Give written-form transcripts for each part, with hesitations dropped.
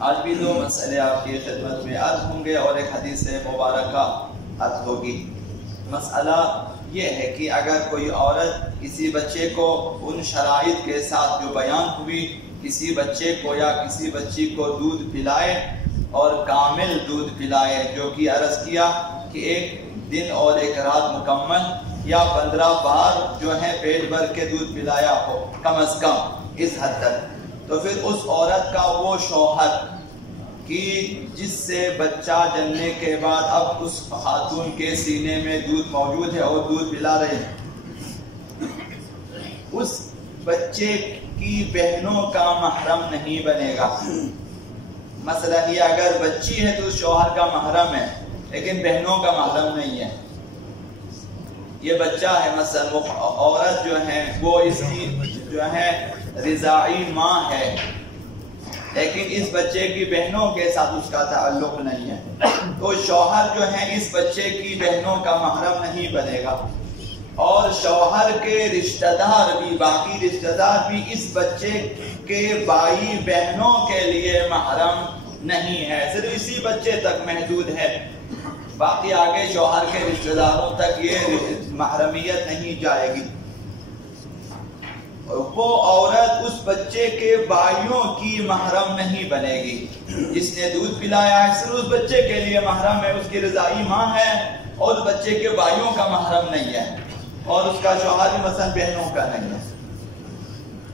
آج بھی دو مسئلے آپ کی خدمت میں عرض ہوں گے اور ایک حدیث مبارکہ عرض ہوگی۔ مسئلہ یہ ہے کہ اگر کوئی عورت کسی بچے کو ان شرائط کے ساتھ جو بیان ہوئی، کسی بچے کو یا کسی بچی کو دودھ پلائے اور کامل دودھ پلائے، جو کہ عرض کیا کہ ایک دن اور ایک رات مکمل یا 15 بار جو ہے پیٹ بھر کے دودھ پلایا ہو کم از کم اس حد تک، تو پھر اس عورت کا وہ شوہر کہ جس سے بچہ جننے کے بعد اب اس خاتون کے سینے میں دودھ موجود ہے اور دودھ پلا رہے ہیں، اس بچے کی بہنوں کا محرم نہیں بنے گا۔ مثلا یہ اگر بچی ہے تو اس شوہر کا محرم ہے لیکن بہنوں کا محرم نہیں ہے۔ یہ بچہ ہے مثلا، وہ عورت جو ہے وہ اس کی جو ہے رضاعی ماں ہے لیکن اس بچے کی بہنوں کے ساتھ اس کا تعلق نہیں ہے، تو شوہر جو ہے اس بچے کی بہنوں کا محرم نہیں بنے گا، اور شوہر کے رشتہ دار بھی، باقی رشتہ دار بھی اس بچے کے بھائی بہنوں کے لیے محرم نہیں ہے، صرف اسی بچے تک محدود ہے، باقی آگے شوہر کے رشتہ داروں تک یہ محرمیت نہیں جائے گی۔ وہ عورت اس بچے کے بھائیوں کی محرم نہیں بنے گی۔ جس نے دودھ پلایا ہے صرف اس بچے کے لیے محرم ہے، اس کی رضاعی ماں ہے اور اس بچے کے بھائیوں کا محرم نہیں ہے، اور اس کا شوہر بھی مثلا بہنوں کا نہیں ہے۔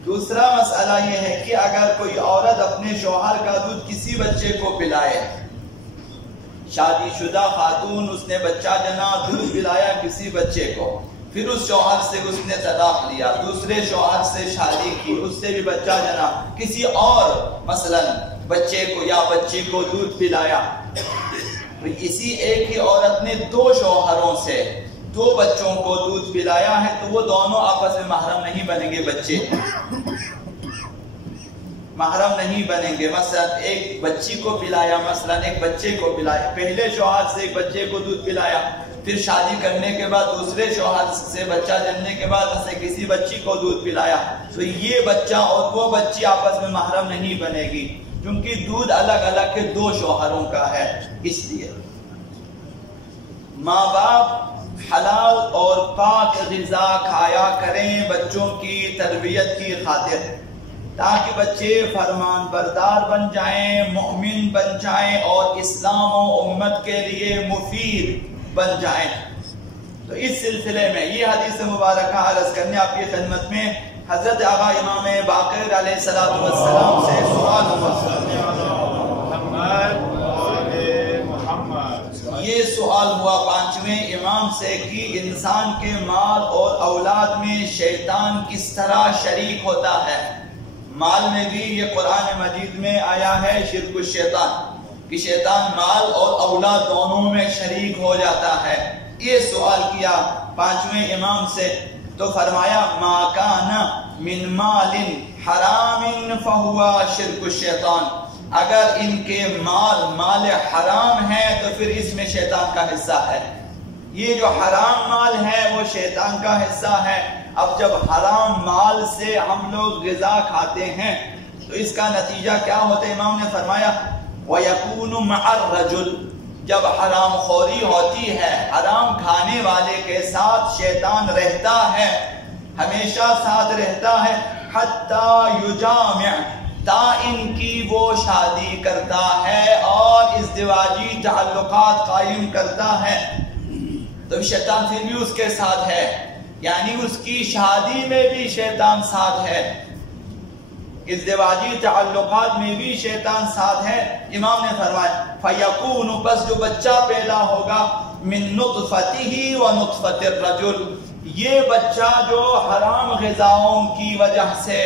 دوسرا مسئلہ یہ ہے کہ اگر کوئی عورت اپنے شوہر کا دودھ کسی بچے کو پلائے، شادی شدہ خاتون، اس نے بچہ جنا، دودھ پلایا کسی بچے کو، پھر اس شوہر سے اس نے طلاق لیا، دوسرے شوہر سے شادی کی، اس سے بھی بچہ جنا، کسی اور مثلا بچے کو یا بچی کو دودھ پلایا، اسی ایک ہی عورت نے دو شوہروں سے دو بچوں کو دودھ پلایا ہے، تو وہ دونوں آپس میں محرم نہیں بنیں گے، بچے محرم نہیں بنیں گے۔ مثلا ایک بچی کو پلایا، مثلا ایک بچے کو پلایا، پہلے شوہر سے ایک بچے کو دودھ پلایا، پھر شادی کرنے کے بعد دوسرے شوہر سے بچہ جننے کے بعد اسے کسی بچی کو دودھ پلایا، تو یہ بچہ اور وہ بچی آپس میں محرم نہیں بنے گی، کیونکہ دودھ الگ الگ کے دو شوہروں کا ہے۔ اس لیے ماں باپ حلال اور پاک غذا کھایا کریں بچوں کی تربیت کی خاطر، تاکہ بچے فرمان بردار بن جائیں، مومن بن جائیں اور اسلام و امت کے لیے مفید بن جائیں۔ تو اس سلسلے میں یہ حدیث مبارکہ عرض کرنے آپ کی خدمت میں حضرت آقا امام باقر علیہ السلام سے سوال ہوا۔ یہ سوال ہوا پانچویں امام سے کہ انسان کے مال اور اولاد میں شیطان کس طرح شریک ہوتا ہے؟ مال میں بھی یہ قرآن مجید میں آیا ہے شرک الشیطان، کہ شیطان مال اور اولاد دونوں میں شریک ہو جاتا ہے۔ یہ سوال کیا پانچویں امام سے، تو فرمایا ما کان من مال حرام فہو شرک الشیطان، اگر ان کے مال حرام ہے تو پھر اس میں شیطان کا حصہ ہے۔ یہ جو حرام مال ہے وہ شیطان کا حصہ ہے۔ اب جب حرام مال سے ہم لوگ غذا کھاتے ہیں تو اس کا نتیجہ کیا ہوتا ہے؟ امام نے فرمایا وَيَكُونُ مَعَ الرَّجُلِ، جب حرام خوری ہوتی ہے، حرام کھانے والے کے ساتھ شیطان رہتا ہے، ہمیشہ ساتھ رہتا ہے، حَتَّى يُجَامِعْ، تا ان کی وہ شادی کرتا ہے اور ازدواجی تعلقات قائم کرتا ہے، تو شیطان پھر بھی اس کے ساتھ ہے، یعنی اس کی شادی میں بھی شیطان ساتھ ہے، ازدواجی تعلقات میں بھی شیطان ساتھ ہے۔ امام نے فرمایا فَيَكُونُ، بس جو بچہ پیدا ہوگا، مِن نُطْفَتِهِ وَنُطْفَتِ الرَّجُلِ، یہ بچہ جو حرام غذاؤں کی وجہ سے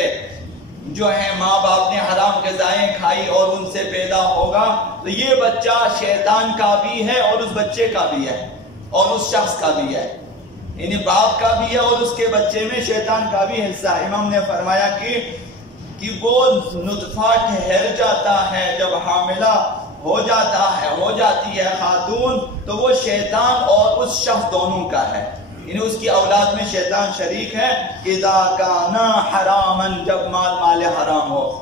جو ہے ماں باپ نے حرام غذائیں کھائی اور ان سے پیدا ہوگا، تو یہ بچہ شیطان کا بھی ہے اور اس بچے کا بھی ہے اور اس شخص کا بھی ہے، یعنی باپ کا بھی ہے اور اس کے بچے میں شیطان کا بھی حصہ ہے۔ امام نے فرمایا کہ وہ نطفہ ٹھہر جاتا ہے، جب حاملہ ہو جاتی ہے خاتون، تو وہ شیطان اور اس شخص دونوں کا ہے، یعنی اس کی اولاد میں شیطان شریک ہے۔ اذا کان حراما، جب مال حرام ہو۔